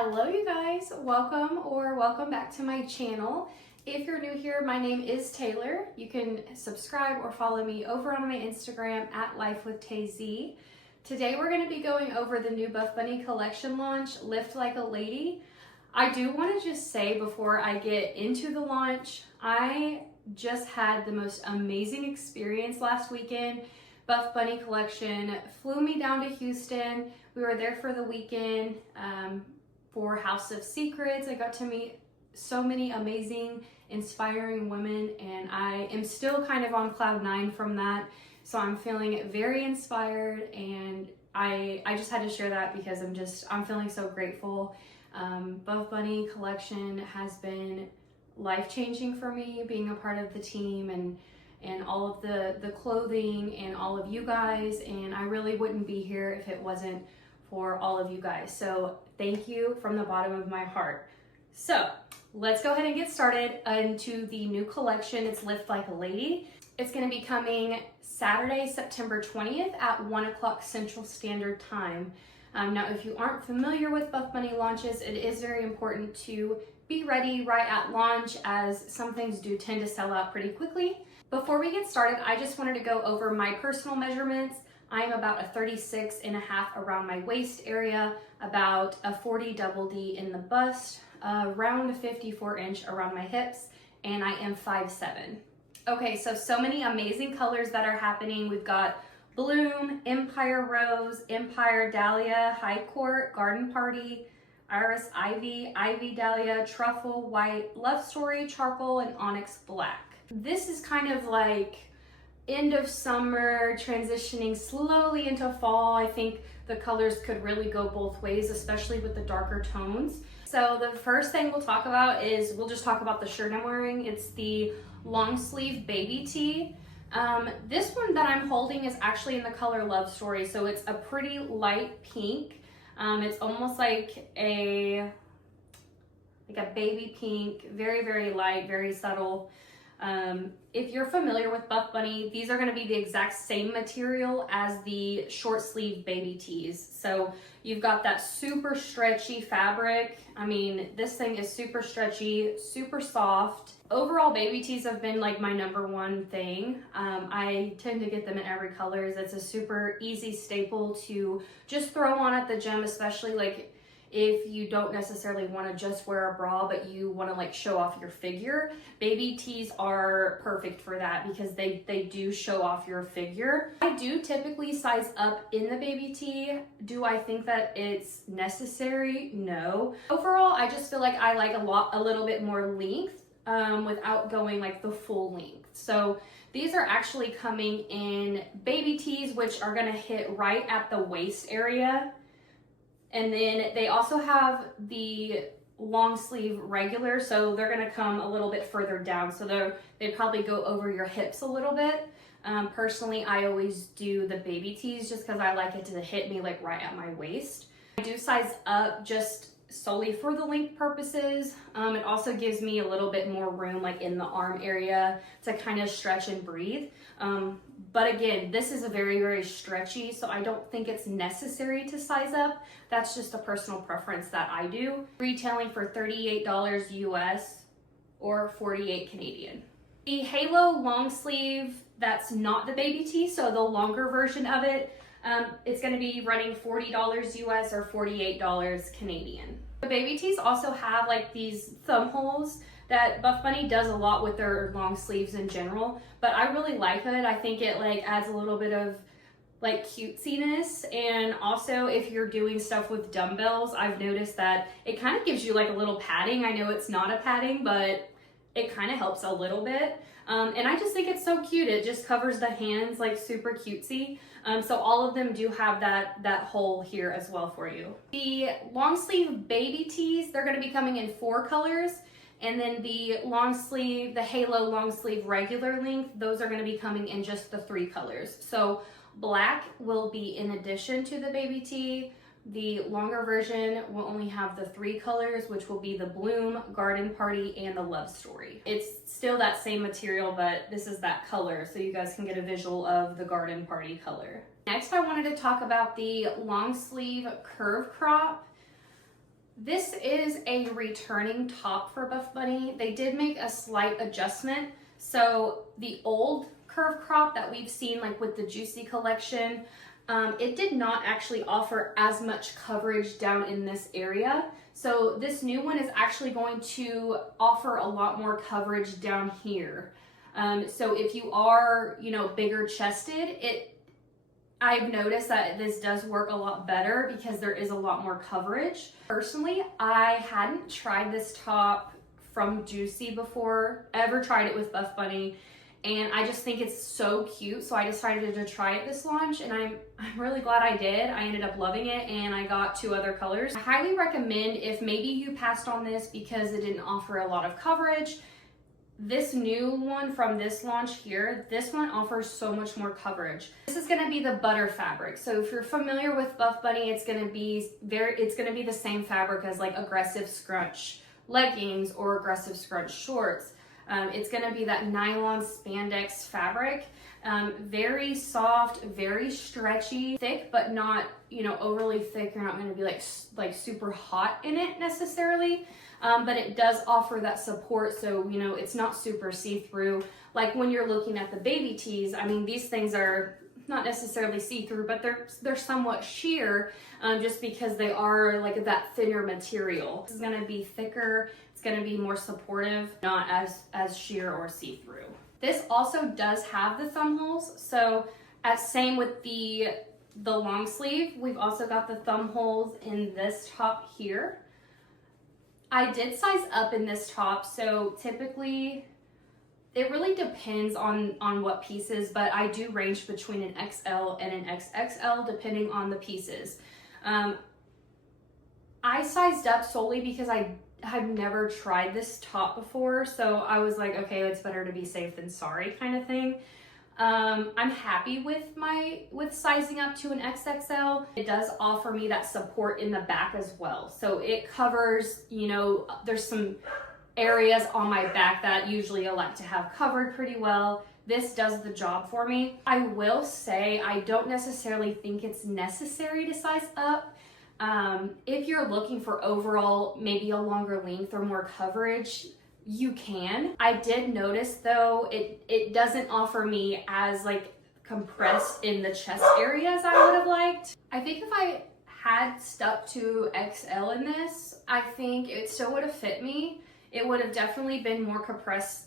Hello you guys, welcome back to my channel. If you're new here, my name is Taylor. You can subscribe or follow me over on my Instagram at LifeWithTayZ. Today we're going to be going over the new Buffbunny collection launch, Lift Like a Lady. I do want to just say before I get into the launch, I just had the most amazing experience last weekend. Buffbunny collection flew me down to Houston. We were there for the weekend. For House of Secrets. I got to meet so many amazing, inspiring women, and I am still kind of on cloud 9 from that. So I'm feeling very inspired, and I just had to share that because I'm feeling so grateful. Buffbunny collection has been life-changing for me, being a part of the team and all of the clothing and all of you guys, and I really wouldn't be here if it wasn't for all of you guys. So thank you from the bottom of my heart. So let's go ahead and get started into the new collection. It's Lift Like a Lady. It's going to be coming Saturday, September 20th at 1 o'clock Central Standard Time. Now, if you aren't familiar with Buffbunny launches, it is very important to be ready right at launch, as some things do tend to sell out pretty quickly. Before we get started, I just wanted to go over my personal measurements. I am about a 36.5 around my waist area, about a 40 double D in the bust, around a 54-inch around my hips, and I am 5'7". Okay, so many amazing colors that are happening. We've got Bloom, Empire Rose, Empire Dahlia, High Court, Garden Party, Iris Ivy, Ivy Dahlia, Truffle, White, Love Story, Charcoal, and Onyx Black. This is kind of like end of summer, transitioning slowly into fall. I think the colors could really go both ways, especially with the darker tones. So the first thing we'll talk about is, we'll just talk about the shirt I'm wearing. It's the long sleeve baby tee. This one that I'm holding is actually in the color Love Story, so it's a pretty light pink. It's almost like a baby pink, very, very light, very subtle. If you're familiar with Buffbunny, these are going to be the exact same material as the short sleeve baby tees. So you've got that super stretchy fabric. I mean, this thing is super stretchy, super soft. Overall, baby tees have been like my #1 thing. I tend to get them in every colors. It's a super easy staple to just throw on at the gym, especially like if you don't necessarily want to just wear a bra, but you want to like show off your figure. Baby tees are perfect for that because they do show off your figure. I do typically size up in the baby tee. Do I think that it's necessary? No. Overall, I just feel like I like a little bit more length without going like the full length. So these are actually coming in baby tees, which are going to hit right at the waist area. And then they also have the long sleeve regular, so they're gonna come a little bit further down. So they probably go over your hips a little bit. Personally, I always do the baby tees just because I like it to hit me like right at my waist. I do size up just solely for the length purposes. It also gives me a little bit more room like in the arm area to kind of stretch and breathe. But again, this is a very, very stretchy, so I don't think it's necessary to size up. That's just a personal preference that I do. Retailing for $38 US or 48 Canadian. The Halo long sleeve, that's not the baby tee, so the longer version of it, it's going to be running $40 US or $48 Canadian. The baby tees also have like these thumb holes that Buffbunny does a lot with their long sleeves in general, but I really like it. I think it like adds a little bit of like cutesiness, and also if you're doing stuff with dumbbells, I've noticed that it kind of gives you like a little padding. I know it's not a padding, but it kind of helps a little bit. And I just think it's so cute. It just covers the hands like super cutesy. So all of them do have that hole here as well for you. The long sleeve baby tees, they're going to be coming in 4 colors. And then the long sleeve, the Halo long sleeve regular length, those are going to be coming in just the 3 colors. So black will be in addition to the baby tee. The longer version will only have the 3 colors, which will be the Bloom, Garden Party, and the Love Story. It's still that same material, but this is that color, so you guys can get a visual of the Garden Party color. Next, I wanted to talk about the long sleeve curve crop. This is a returning top for Buffbunny. They did make a slight adjustment. So the old curve crop that we've seen like with the Juicy collection, it did not actually offer as much coverage down in this area. So this new one is actually going to offer a lot more coverage down here. So if you are, you know, bigger chested, I've noticed that this does work a lot better because there is a lot more coverage. Personally, I hadn't tried this top from Juicy before, ever tried it with Buffbunny, and I just think it's so cute, so I decided to try it this launch, and I'm really glad I did. I ended up loving it, and I got 2 other colors. I highly recommend, if maybe you passed on this because it didn't offer a lot of coverage, this new one from this launch here, this one offers so much more coverage. This is gonna be the butter fabric. So if you're familiar with Buffbunny, it's gonna be the same fabric as like aggressive scrunch leggings or aggressive scrunch shorts. It's gonna be that nylon spandex fabric. Very soft, very stretchy, thick, but not, you know, overly thick. You're not gonna be like super hot in it necessarily. But it does offer that support, so you know it's not super see-through. Like when you're looking at the baby tees, I mean these things are not necessarily see-through, but they're somewhat sheer, just because they are like that thinner material. This is going to be thicker. It's going to be more supportive, not as sheer or see-through. This also does have the thumb holes, so same with the long sleeve. We've also got the thumb holes in this top here. I did size up in this top, so typically it really depends on what pieces, but I do range between an XL and an XXL depending on the pieces. I sized up solely because I had never tried this top before, so I was like, okay, it's better to be safe than sorry kind of thing. I'm happy with sizing up to an XXL. It does offer me that support in the back as well. So it covers, you know, there's some areas on my back that usually I like to have covered pretty well. This does the job for me. I will say I don't necessarily think it's necessary to size up. If you're looking for overall maybe a longer length or more coverage, you can. I did notice though, it doesn't offer me as like compressed in the chest area as I would have liked. I think if I had stuck to XL in this, I think it still would have fit me. It would have definitely been more compressed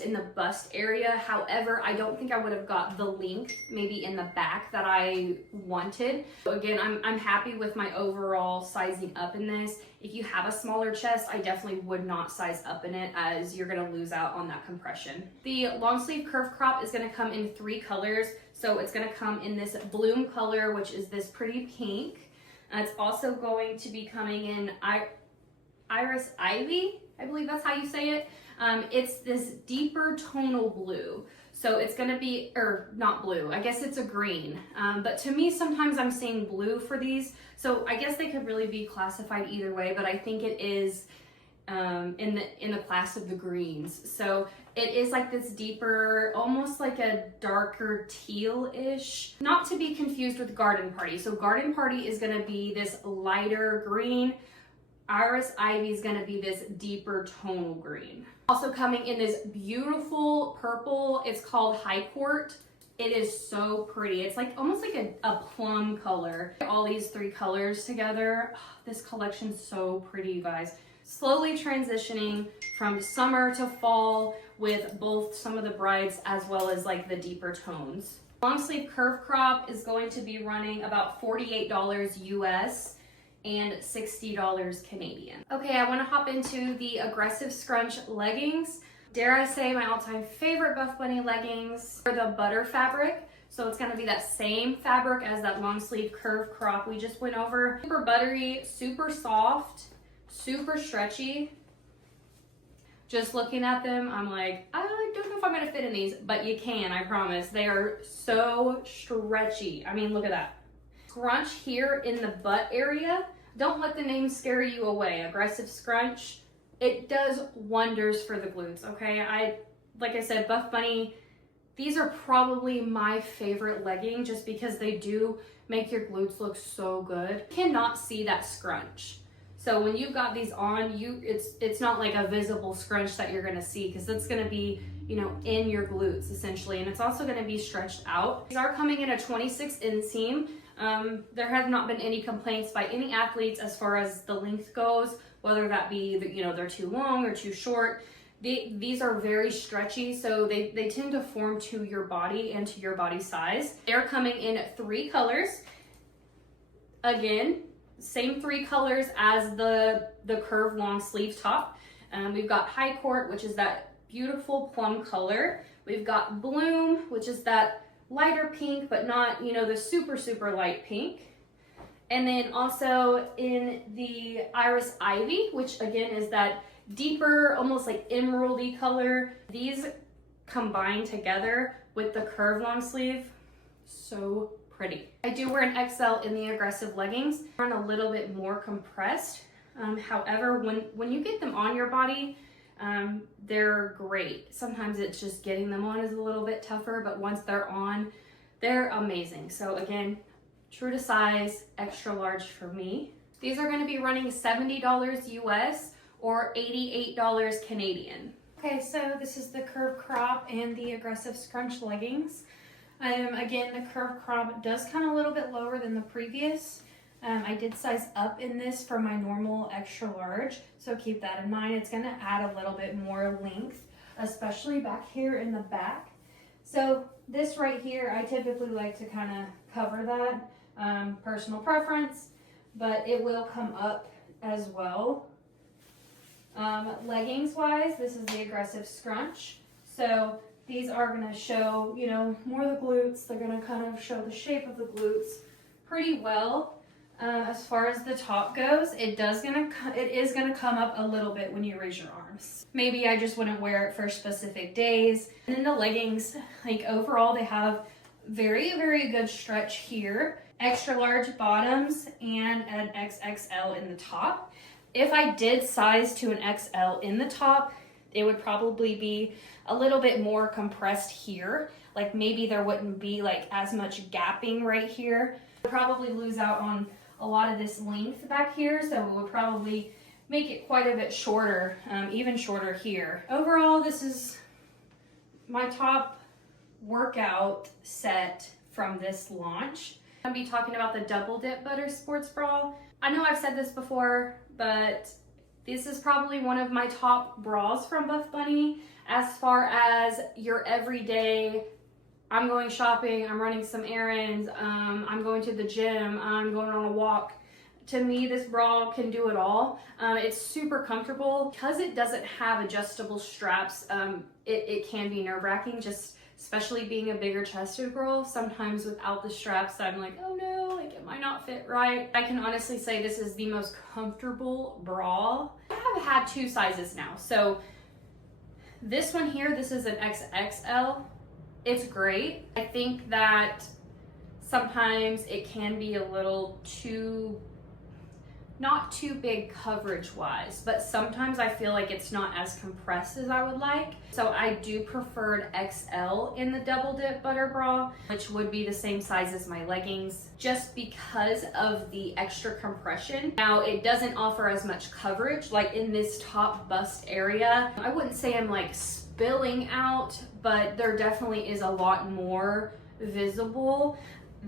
in the bust area. However, I don't think I would have got the length maybe in the back that I wanted. So again, I'm happy with my overall sizing up in this. If you have a smaller chest, I definitely would not size up in it as you're gonna lose out on that compression. The long sleeve curve crop is gonna come in 3 colors. So it's gonna come in this bloom color, which is this pretty pink. It's also going to be coming in Iris Ivy, I believe that's how you say it. It's this deeper tonal blue. So it's gonna be, or not blue, I guess it's a green. But to me, sometimes I'm seeing blue for these. So I guess they could really be classified either way, but I think it is in the class of the greens. So it is like this deeper, almost like a darker teal-ish. Not to be confused with Garden Party. So Garden Party is gonna be this lighter green. Iris Ivy is going to be this deeper tonal green. Also coming in this beautiful purple, it's called High Court. It is so pretty. It's like almost like a plum color. All these 3 colors together. This collection's so pretty, you guys. Slowly transitioning from summer to fall with both some of the brights as well as like the deeper tones. Long sleeve curve crop is going to be running about $48 US. And $60 Canadian. Okay, I want to hop into the aggressive scrunch leggings. Dare I say my all-time favorite Buffbunny leggings are the butter fabric. So it's going to be that same fabric as that long sleeve curve crop we just went over. Super buttery, super soft, super stretchy. Just looking at them, I'm like, I don't know if I'm going to fit in these, but you can, I promise. They are so stretchy. I mean, look at that. Scrunch here in the butt area. Don't let the name scare you away. Aggressive scrunch, it does wonders for the glutes, okay? Like I said, Buffbunny, these are probably my favorite legging just because they do make your glutes look so good. You cannot see that scrunch. So when you've got these on, it's not like a visible scrunch that you're gonna see, because it's gonna be, you know, in your glutes essentially, and it's also gonna be stretched out. These are coming in a 26 inseam. There have not been any complaints by any athletes as far as the length goes, whether that be that, you know, they're too long or too short. These are very stretchy, so they tend to form to your body and to your body size. They're coming in 3 colors. Again, same 3 colors as the curve long sleeve top. We've got high court, which is that beautiful plum color. We've got bloom, which is that lighter pink, but not, you know, the super, super light pink. And then also in the iris ivy, which again is that deeper, almost like emeraldy color. These combine together with the curve long sleeve, so pretty. I do wear an XL in the aggressive leggings. They're a little bit more compressed. However, when you get them on your body, they're great. Sometimes it's just getting them on is a little bit tougher, but once they're on, they're amazing. So again, true to size, extra large for me. These are gonna be running $70 US or $88 Canadian. Okay, so this is the curve crop and the aggressive scrunch leggings. Again, the curve crop does come a little bit lower than the previous. I did size up in this for my normal extra large, so keep that in mind. It's gonna add a little bit more length, especially back here in the back. So this right here, I typically like to kind of cover that, personal preference, but it will come up as well. Leggings wise, this is the aggressive scrunch. So these are going to show, you know, more of the glutes. They're going to kind of show the shape of the glutes pretty well. As far as the top goes, it is going to come up a little bit when you raise your arms. Maybe I just wouldn't wear it for specific days. And then the leggings, like overall, they have very, very good stretch here. Extra large bottoms and an XXL in the top. If I did size to an XL in the top, it would probably be a little bit more compressed here. Like maybe there wouldn't be like as much gapping right here. I'd probably lose out on a lot of this length back here, so it would probably make it quite a bit shorter, even shorter here. Overall, this is my top workout set from this launch. I'm gonna be talking about the double dip butter sports bra. I know I've said this before, but this is probably one of my top bras from Buffbunny as far as your everyday, I'm going shopping, I'm running some errands, I'm going to the gym, I'm going on a walk. To me, this bra can do it all. It's super comfortable. Because it doesn't have adjustable straps, it can be nerve-wracking, just especially being a bigger chested girl. Sometimes without the straps, I'm like, oh no, like it might not fit right. I can honestly say this is the most comfortable bra. I have had 2 sizes now. So this one here, this is an XXL. It's great. I think that sometimes it can be a little too, not too big coverage wise, but sometimes I feel like it's not as compressed as I would like. So I do prefer an XL in the double dip butter bra, which would be the same size as my leggings, just because of the extra compression. Now it doesn't offer as much coverage, like in this top bust area. I wouldn't say I'm like spilling out, but there definitely is a lot more visible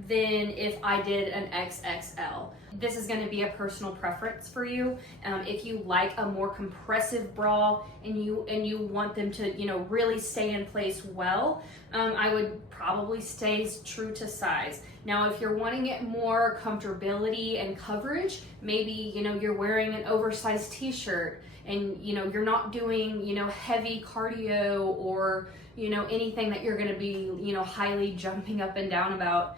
than if I did an XXL. This is going to be a personal preference for you. If you like a more compressive bra and you want them to, you know, really stay in place well, I would probably stay true to size. Now, if you're wanting it more comfortability and coverage, maybe, you know, you're wearing an oversized t-shirt and, you know, you're not doing, you know, heavy cardio or, you know, anything that you're going to be, you know, highly jumping up and down about,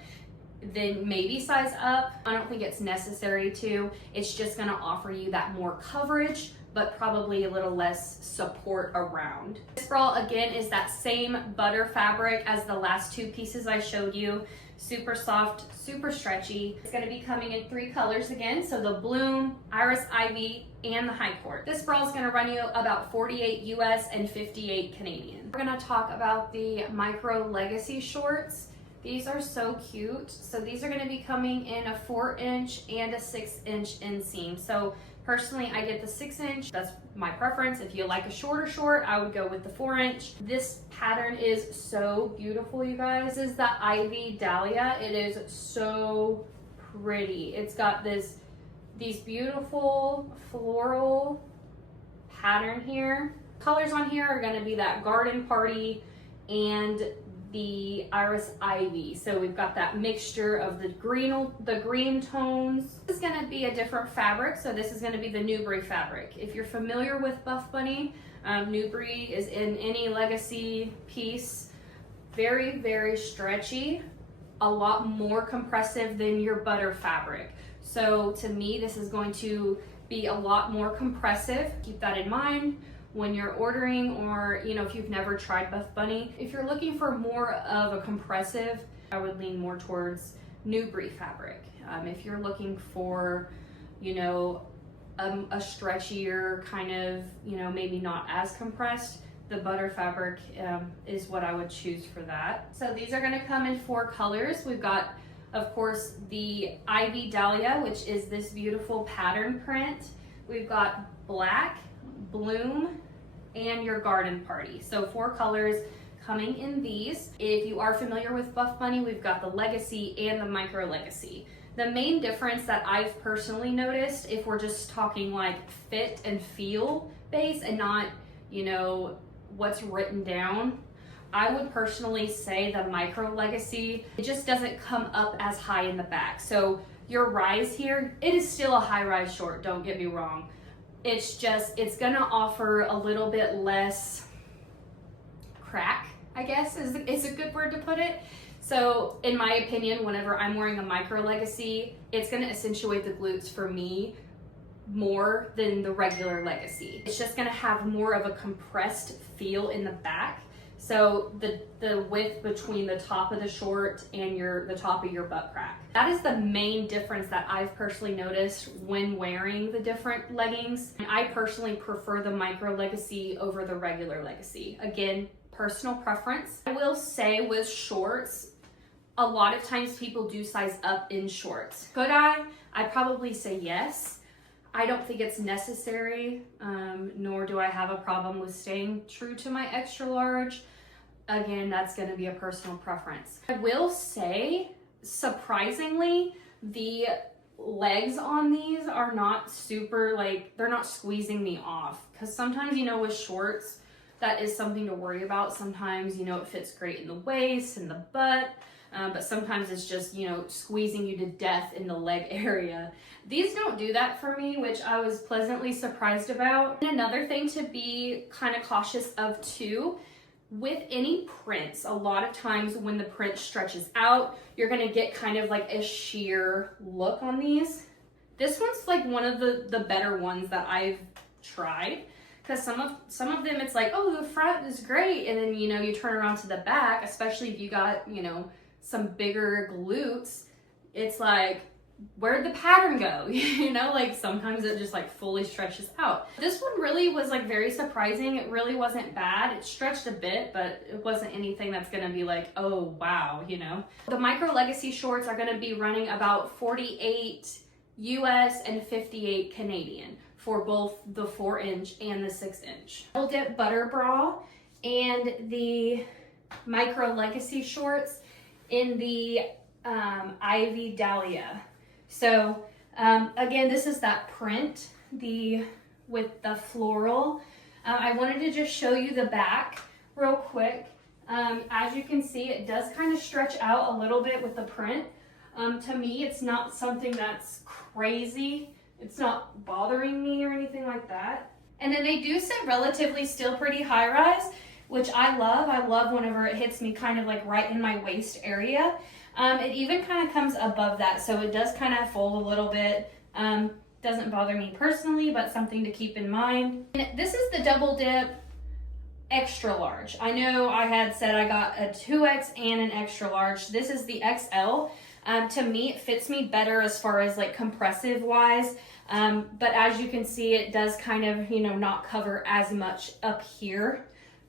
then maybe size up. I don't think it's necessary to. It's just going to offer you that more coverage, but probably a little less support around. This bra again is that same butter fabric as the last 2 pieces I showed you. Super soft, super stretchy. It's going to be coming in 3 colors again, so the bloom, iris ivy, and the high court. This bra is going to run you about 48 US and 58 Canadian. We're going to talk about the micro legacy shorts. These are so cute. So these are going to be coming in a 4-inch and a 6-inch inseam. So Personally, I get the 6-inch. That's my preference. If you like a shorter short, I would go with the 4-inch. This pattern is so beautiful, you guys. This is the Ivy Dahlia. It is so pretty. It's got these beautiful floral pattern here. Colors on here are gonna be that Garden Party and the Iris Ivy. So we've got that mixture of the green tones. This is gonna be a different fabric. So this is gonna be the Newbury fabric. If you're familiar with Buffbunny, Newbury is in any legacy piece. Very, very stretchy, a lot more compressive than your butter fabric. So to me, this is going to be a lot more compressive. Keep that in mind when you're ordering, or if you've never tried Buffbunny. If you're looking for more of a compressive, I would lean more towards Newbury fabric. If you're looking for a stretchier kind of maybe not as compressed, the butter fabric is what I would choose for that. So these are going to come in 4 colors. We've got, of course, the Ivy Dahlia, which is this beautiful pattern print. We've got black, bloom, and your Garden Party. So 4 colors coming in these. If you are familiar with Buffbunny, we've got the Legacy and the Micro Legacy. The main difference that I've personally noticed, if we're just talking like fit and feel base and not what's written down, I would personally say the Micro Legacy, it just doesn't come up as high in the back. So your rise here, it is still a high rise short, don't get me wrong. It's gonna offer a little bit less crack, I guess is a good word to put it. So in my opinion, whenever I'm wearing a Micro Legacy, it's gonna accentuate the glutes for me more than the regular Legacy. It's just gonna have more of a compressed feel in the back. So the width between the top of the short and the top of your butt crack. That is the main difference that I've personally noticed when wearing the different leggings. And I personally prefer the Micro Legacy over the regular Legacy. Again, personal preference. I will say with shorts, a lot of times people do size up in shorts. Could I? I'd probably say yes. I don't think it's necessary, nor do I have a problem with staying true to my extra large. Again, that's gonna be a personal preference. I will say, surprisingly, the legs on these are not super, they're not squeezing me off. Because sometimes, with shorts, that is something to worry about. Sometimes, it fits great in the waist and the butt. But sometimes it's just, squeezing you to death in the leg area. These don't do that for me, which I was pleasantly surprised about. And another thing to be kind of cautious of too, with any prints, a lot of times when the print stretches out, you're gonna get kind of like a sheer look on these. This one's like one of the better ones that I've tried. Because some of them, it's like, oh, the front is great. And then, you turn around to the back, especially if you got, some bigger glutes, it's like, where'd the pattern go? Sometimes it just fully stretches out. This one really was very surprising. It really wasn't bad. It stretched a bit, but it wasn't anything that's gonna be like, oh, wow, The Micro Legacy shorts are gonna be running about 48 US and 58 Canadian for both the 4-inch and the 6-inch. Double dip butter bra and the Micro Legacy shorts in the Ivy Dahlia. So again, this is that print, with the floral. I wanted to just show you the back real quick. As you can see, it does kind of stretch out a little bit with the print. To me, it's not something that's crazy. It's not bothering me or anything like that. And then they do sit relatively still pretty high rise, which I love. I love whenever it hits me kind of right in my waist area. It even kind of comes above that, so it does kind of fold a little bit. Doesn't bother me personally, but something to keep in mind. And this is the double dip extra large. I know I had said I got a 2X and an extra large. This is the XL. To me, it fits me better as far as compressive wise. But as you can see, it does kind of, not cover as much up here.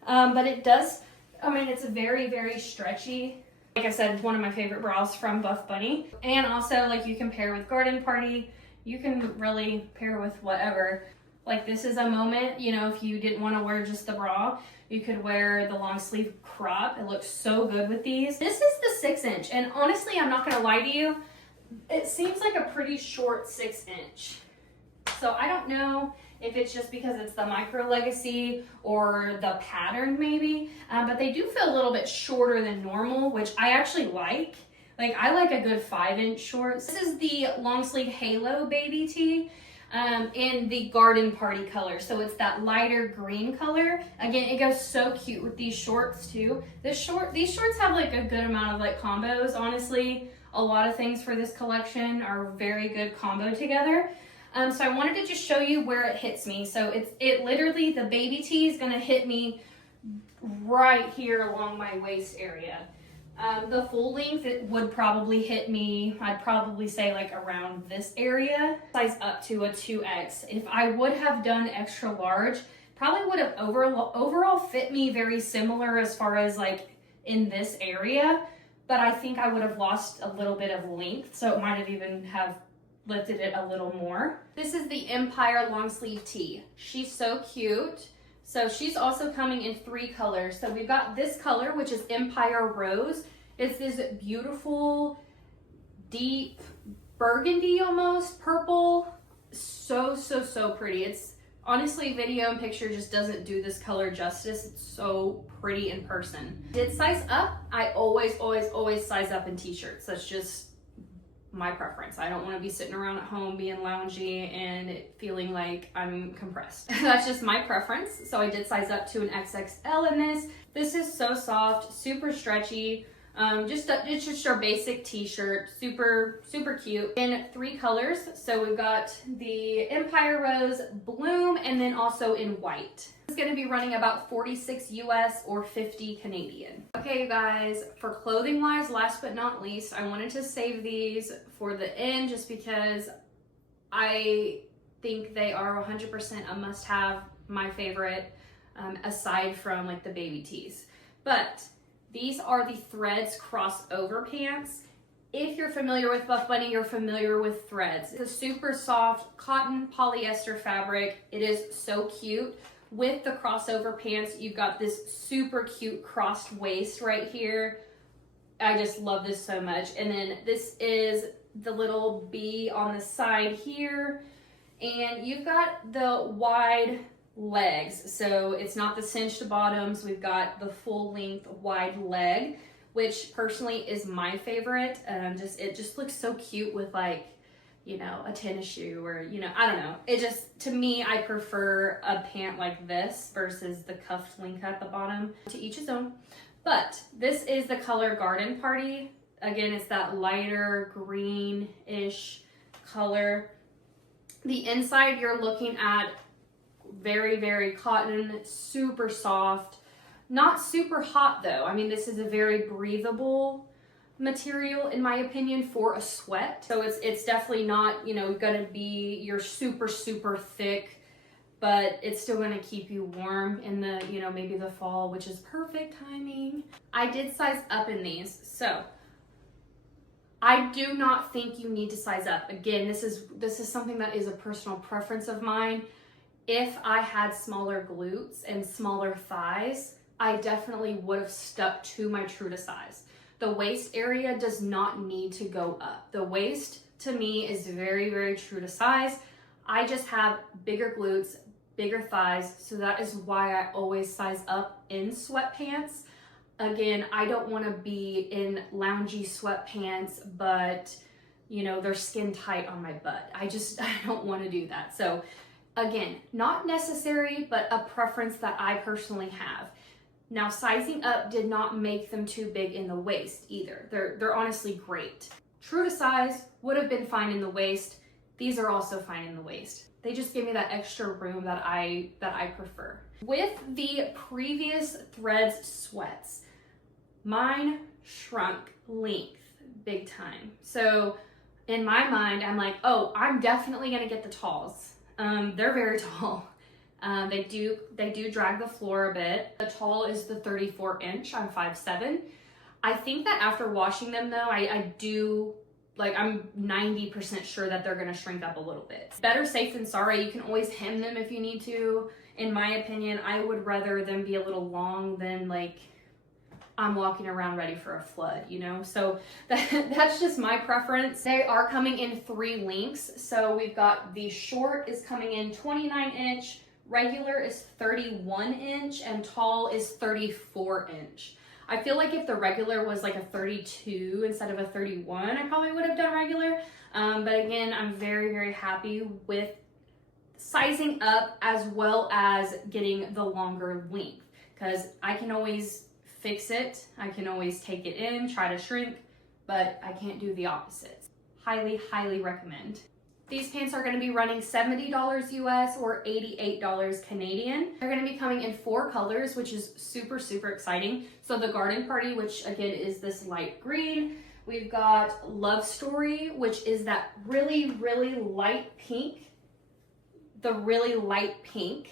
But it does, it's very, very stretchy. Like I said, it's one of my favorite bras from Buffbunny. And also, you compare with Garden Party, you can really pair with whatever. Like this is a moment, you know, if you didn't want to wear just the bra, you could wear the long sleeve crop. It looks so good with these. This is the 6-inch, and honestly, I'm not gonna lie to you, it seems like a pretty short 6-inch. So I don't know if it's just because it's the micro legacy or the pattern maybe, but they do feel a little bit shorter than normal, which I actually like. Like I like a good 5-inch shorts. This is the long sleeve halo baby tee in the garden party color. So it's that lighter green color. Again, it goes so cute with these shorts too. These shorts have like a good amount of like combos. Honestly, a lot of things for this collection are very good combo together. So I wanted to just show you where it hits me. So it literally, the baby tee is gonna hit me right here along my waist area. The full length, it would probably hit me, I'd probably say like around this area. Size up to a 2X. If I would have done extra large, probably would have overall fit me very similar as far as like in this area, but I think I would have lost a little bit of length, so it might have even have lifted it a little more. This is the Empire long sleeve tee. She's so cute. So she's also coming in 3 colors. So we've got this color, which is Empire Rose. It's this beautiful, deep burgundy almost, purple. So, so, so pretty. It's honestly, video and picture just doesn't do this color justice. It's so pretty in person. Did size up. I always size up in t-shirts. That's just my preference. I don't want to be sitting around at home being loungy and feeling like I'm compressed. That's just my preference. So I did size up to an XXL in this. This is so soft, super stretchy. It's just our basic t-shirt, super cute in 3 colors. So we've got the Empire Rose, Bloom, and then also in white. It's going to be running about 46 US or 50 Canadian. Okay, you guys, for clothing wise, last but not least, I wanted to save these for the end just because I think they are 100% a must have, my favorite, aside from like the baby tees. But these are the Threads crossover pants. If you're familiar with Buffbunny, you're familiar with Threads. It's a super soft cotton polyester fabric. It is so cute. With the crossover pants, you've got this super cute crossed waist right here. I just love this so much. And then this is the little B on the side here. And you've got the wide legs. So it's not the cinched bottoms. We've got the full length wide leg, which personally is my favorite. It just looks so cute with like, you know, a tennis shoe or, you know, I don't know. It just, to me, I prefer a pant like this versus the cuffed link at the bottom. To each his own. But this is the color Garden Party. Again, it's that lighter green-ish color. The inside, you're looking at very cotton, super soft, not super hot though. I mean, this is a very breathable material in my opinion for a sweat. So it's definitely not, you know, gonna be your super thick, but it's still gonna keep you warm in the, you know, maybe the fall, which is perfect timing. I did size up in these. So I do not think you need to size up. Again, this is something that is a personal preference of mine. If I had smaller glutes and smaller thighs, I definitely would have stuck to my true to size. The waist area does not need to go up. The waist to me is very true to size. I just have bigger glutes, bigger thighs, so that is why I always size up in sweatpants. Again, I don't want to be in loungy sweatpants, but you know, they're skin tight on my butt. I don't want to do that. So again, not necessary, but a preference that I personally have. Now, sizing up did not make them too big in the waist either. They're honestly great. True to size would have been fine in the waist. These are also fine in the waist. They just give me that extra room that I prefer. With the previous Threads sweats, mine shrunk length big time. So in my mind, I'm like, oh, I'm definitely gonna get the talls. They're very tall. They do drag the floor a bit. The tall is the 34 inch. I'm 5'7". I think that after washing them though, I do like I'm 90% sure that they're gonna shrink up a little bit. Better safe than sorry. You can always hem them if you need to. In my opinion, I would rather them be a little long than like I'm walking around ready for a flood, you know? So that's just my preference. They are coming in 3 lengths. So we've got the short is coming in 29 inch, regular is 31 inch, and tall is 34 inch. I feel like if the regular was like a 32 instead of a 31, I probably would have done regular. But again, I'm very, very happy with sizing up as well as getting the longer length, because I can always fix it. I can always take it in, try to shrink, but I can't do the opposite. Highly, highly recommend. These pants are going to be running $70 US or $88 Canadian. They're going to be coming in 4 colors, which is super, super exciting. So the Garden Party, which again is this light green. We've got Love Story, which is that really, really light pink. The really light pink.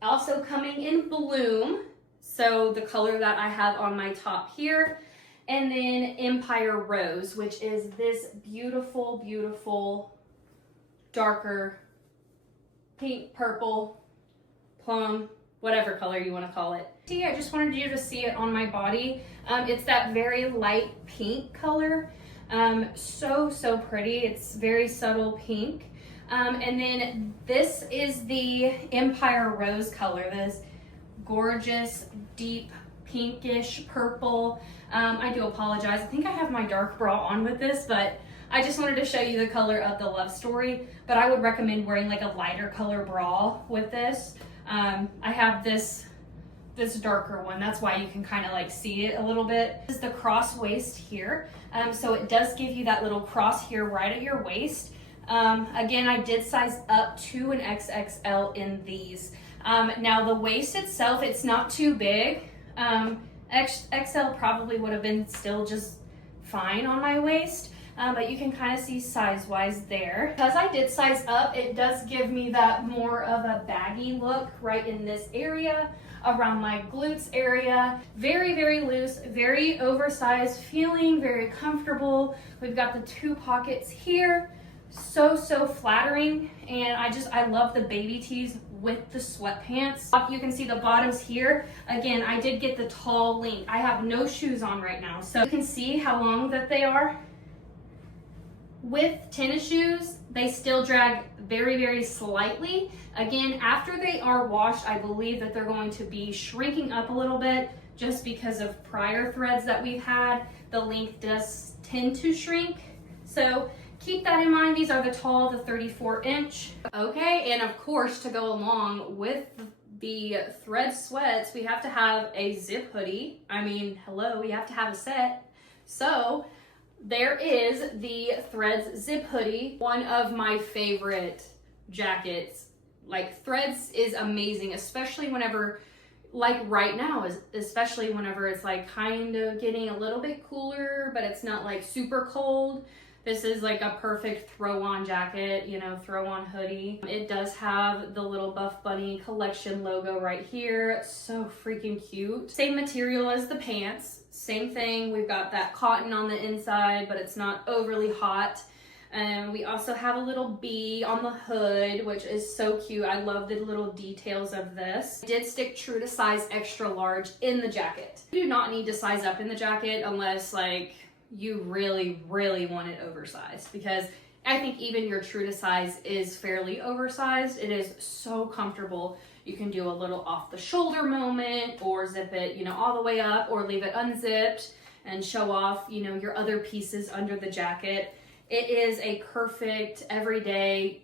Also coming in Bloom. So the color that I have on my top here. And then Empire Rose, which is this beautiful, beautiful darker pink, purple, plum, whatever color you want to call it. See, I just wanted you to see it on my body. It's that very light pink color. So pretty. It's very subtle pink. And then this is the Empire Rose color, this gorgeous, deep, pinkish purple. I do apologize. I think I have my dark bra on with this, but I just wanted to show you the color of the Love Story, but I would recommend wearing like a lighter color bra with this. I have this darker one. That's why you can kind of like see it a little bit. This is the cross waist here. So it does give you that little cross here right at your waist. Again, I did size up to an XXL in these. Now the waist itself, it's not too big. XL probably would have been still just fine on my waist. But you can kind of see size-wise there. Because I did size up, it does give me that more of a baggy look right in this area, around my glutes area. Very, very loose, very oversized feeling, very comfortable. We've got the 2 pockets here. So flattering. And I love the baby tees with the sweatpants. You can see the bottoms here. Again, I did get the tall length. I have no shoes on right now. So you can see how long that they are. With tennis shoes, they still drag very, very slightly. Again, after they are washed, I believe that they're going to be shrinking up a little bit just because of prior threads that we've had. The length does tend to shrink. So keep that in mind. These are the tall, the 34 inch. Okay, and of course, to go along with the thread sweats, we have to have a zip hoodie. I mean, hello, we have to have a set. So there is the Threads zip hoodie, one of my favorite jackets. Like Threads is amazing, especially whenever, like right now, especially whenever it's like kind of getting a little bit cooler, but it's not like super cold. This is like a perfect throw-on jacket, you know, throw-on hoodie. It does have the little Buffbunny collection logo right here. So freaking cute. Same material as the pants. Same thing. We've got that cotton on the inside, but it's not overly hot. And we also have a little bee on the hood, which is so cute. I love the little details of this. I did stick true to size extra large in the jacket. You do not need to size up in the jacket unless like you really, really want it oversized, because I think even your true to size is fairly oversized. It is so comfortable. You can do a little off the shoulder moment or zip it, you know, all the way up, or leave it unzipped and show off, you know, your other pieces under the jacket. It is a perfect everyday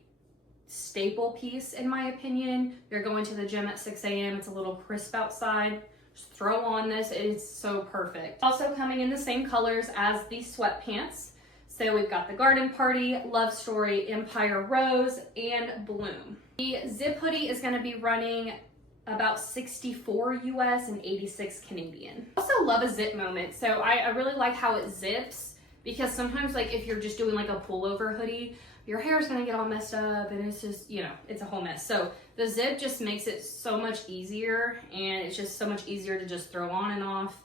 staple piece in my opinion. You're going to the gym at 6 a.m. It's a little crisp outside. Just throw on this. It is so perfect. Also coming in the same colors as the sweatpants. So we've got the Garden Party, Love Story, Empire Rose, and Bloom. The zip hoodie is going to be running about 64 US and 86 Canadian. I also love a zip moment. So I really like how it zips, because sometimes like if you're just doing like a pullover hoodie, your hair is going to get all messed up and it's just, you know, it's a whole mess. So the zip just makes it so much easier, and it's just so much easier to just throw on and off.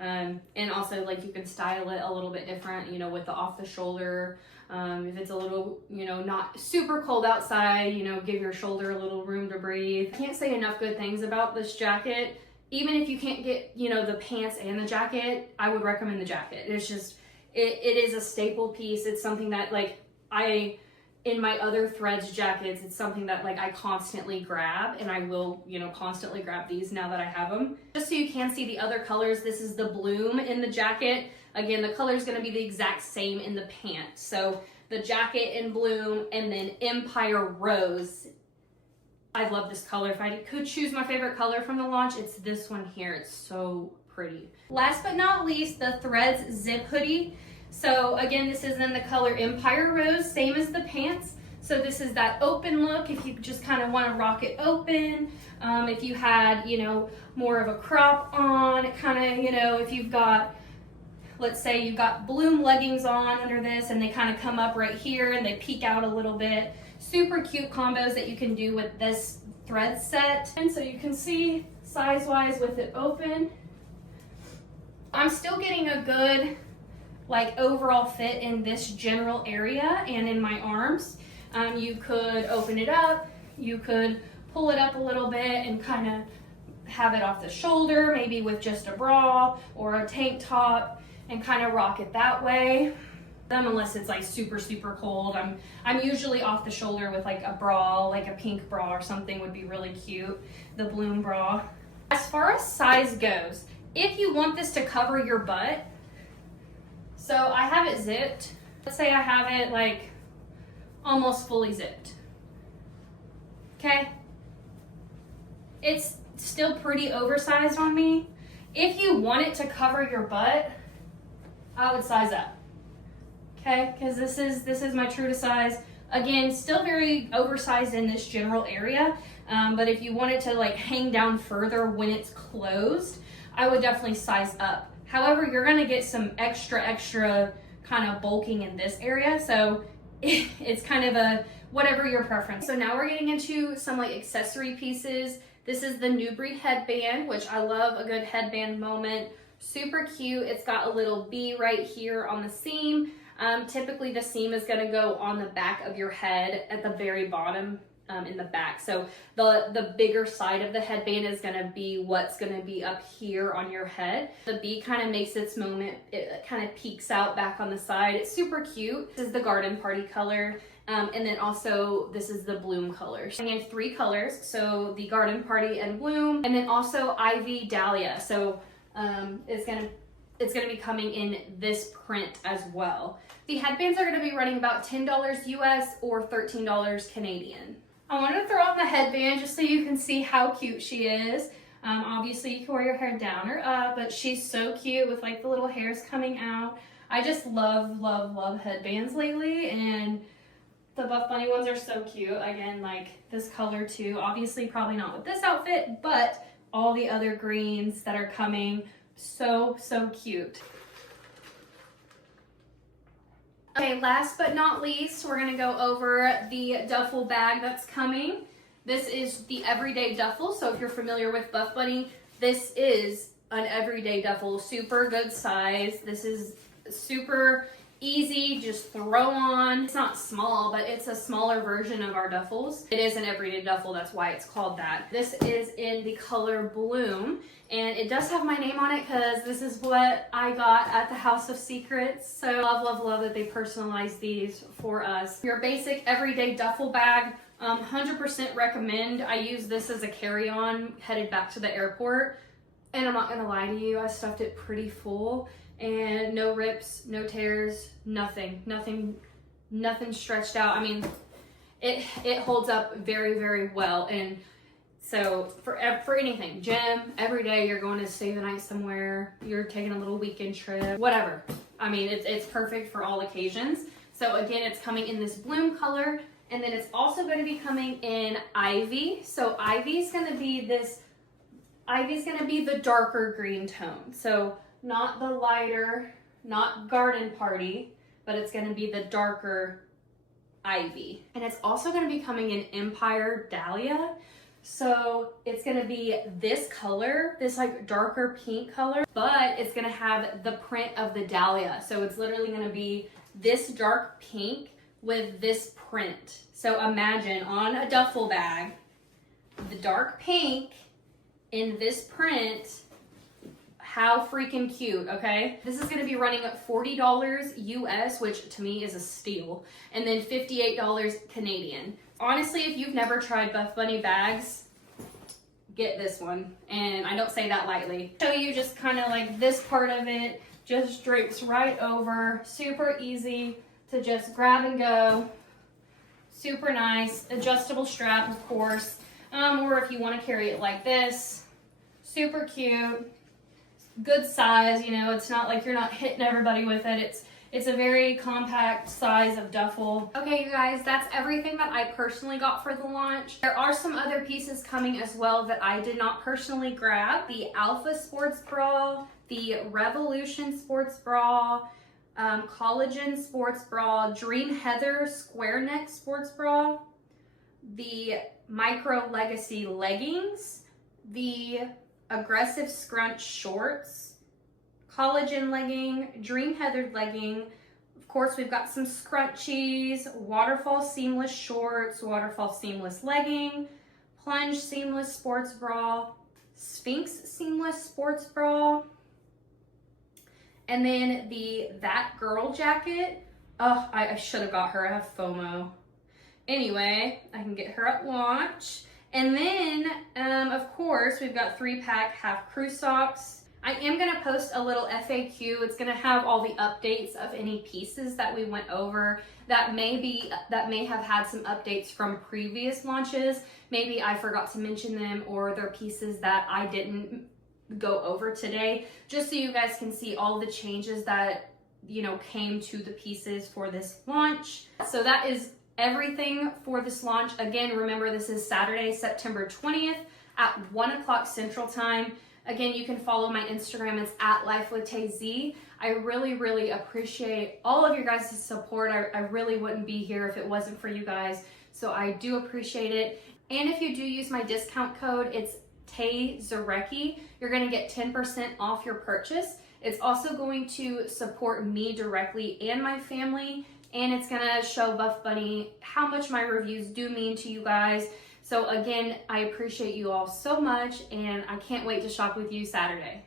And also like you can style it a little bit different, you know, with the off the shoulder. If it's a little, you know, not super cold outside, you know, give your shoulder a little room to breathe. I can't say enough good things about this jacket. Even if you can't get, you know, the pants and the jacket, I would recommend the jacket. It's just, it is a staple piece. It's something that like in my other Threads jackets, it's something that like I constantly grab, and I will, you know, constantly grab these now that I have them. Just so you can see the other colors, this is the bloom in the jacket. Again, the color is going to be the exact same in the pants. So the jacket in bloom, and then Empire Rose. I love this color. If I could choose my favorite color from the launch, it's this one here. It's so pretty. Last but not least, the Threads zip hoodie. So again, this is in the color Empire Rose, same as the pants. So this is that open look if you just kind of want to rock it open. If you had, you know, more of a crop on, kind of, you know, if you've got, let's say you've got bloom leggings on under this and they kind of come up right here and they peek out a little bit. Super cute combos that you can do with this thread set. And so you can see size-wise with it open. I'm still getting a good like overall fit in this general area and in my arms. You could open it up, you could pull it up a little bit and kind of have it off the shoulder, maybe with just a bra or a tank top, and kind of rock it that way. Unless it's like super cold, I'm usually off the shoulder with like a bra, like a pink bra or something would be really cute, the bloom bra. As far as size goes, if you want this to cover your butt, so I have it zipped. Let's say I have it like almost fully zipped. Okay? It's still pretty oversized on me. If you want it to cover your butt, I would size up. Okay? Because this is my true to size. Again, still very oversized in this general area. But if you want it to like hang down further when it's closed, I would definitely size up. However, you're gonna get some extra kind of bulking in this area, so it's kind of a whatever your preference. So now we're getting into some like accessory pieces. This is the New Breed headband, which I love a good headband moment. Super cute. It's got a little B right here on the seam. Typically the seam is gonna go on the back of your head at the very bottom. In the back. So the bigger side of the headband is gonna be what's gonna be up here on your head. The B kind of makes its moment, it kind of peeks out back on the side. It's super cute. This is the garden party color. And then also this is the bloom color. I have 3 colors. So the garden party and bloom, and then also ivy dahlia. So it's gonna be coming in this print as well. The headbands are gonna be running about $10 US or $13 Canadian. I wanted to throw on the headband just so you can see how cute she is. Obviously you can wear your hair down or up, but she's so cute with like the little hairs coming out. I just love headbands lately, and the Buffbunny ones are so cute. Again, like this color too. Obviously probably not with this outfit, but all the other greens that are coming, so cute. Okay, last but not least, we're gonna go over the duffel bag that's coming. This is the everyday duffel, so if you're familiar with Buffbunny, this is an everyday duffel, super good size. This is super easy, just throw on. It's not small, but it's a smaller version of our duffels. It is an everyday duffel, that's why it's called that. This is in the color bloom, and it does have my name on it because this is what I got at the House of Secrets. So love that they personalized these for us. Your basic everyday duffel bag, 100% recommend. I use this as a carry-on headed back to the airport, and I'm not gonna lie to you, I stuffed it pretty full. And no rips, no tears, nothing stretched out. I mean, it holds up very well. And so for anything, gym, every day you're going to stay the night somewhere, you're taking a little weekend trip, whatever. I mean, it's perfect for all occasions. So again, it's coming in this bloom color, and then it's also going to be coming in ivy. So ivy's going to be the darker green tone. So not the lighter, not garden party, but it's gonna be the darker ivy. And it's also gonna be coming in Empire Dahlia. So it's gonna be this color, this like darker pink color, but it's gonna have the print of the dahlia. So it's literally gonna be this dark pink with this print. So imagine on a duffel bag, the dark pink in this print. How freaking cute, okay? This is gonna be running at $40 US, which to me is a steal, and then $58 Canadian. Honestly, if you've never tried Buffbunny bags, get this one, and I don't say that lightly. Show you just kind of like this part of it, just drapes right over, super easy to just grab and go, super nice, adjustable strap, of course, or if you want to carry it like this, super cute. Good size, you know, it's not like you're not hitting everybody with it. It's a very compact size of duffel. Okay, you guys, that's everything that I personally got for the launch. There are some other pieces coming as well that I did not personally grab. The Alpha Sports Bra, the Revolution Sports Bra, Collagen Sports Bra, Dream Heather Square Neck Sports Bra, the Micro Legacy Leggings, the Aggressive Scrunch Shorts, Collagen Legging, Dream Heather Legging. Of course, we've got some scrunchies, Waterfall Seamless Shorts, Waterfall Seamless Legging, Plunge Seamless Sports Bra, Sphinx Seamless Sports Bra, and then the That Girl Jacket. Oh, I should have got her. I have FOMO. Anyway, I can get her at launch. And then, of course, we've got 3-pack half crew socks. I am going to post a little FAQ. It's going to have all the updates of any pieces that we went over that may have had some updates from previous launches. Maybe I forgot to mention them, or they're pieces that I didn't go over today, just so you guys can see all the changes that, you know, came to the pieces for this launch. So that is everything for this launch. Again, remember, this is Saturday, September 20th at 1 o'clock Central Time. Again, you can follow my Instagram. It's at LifeWithTayZ. I really, really appreciate all of your guys' support. I really wouldn't be here if it wasn't for you guys. So I do appreciate it. And if you do use my discount code, it's TayZarecki. You're going to get 10% off your purchase. It's also going to support me directly and my family. And it's gonna show Buffbunny how much my reviews do mean to you guys. So again, I appreciate you all so much, and I can't wait to shop with you Saturday.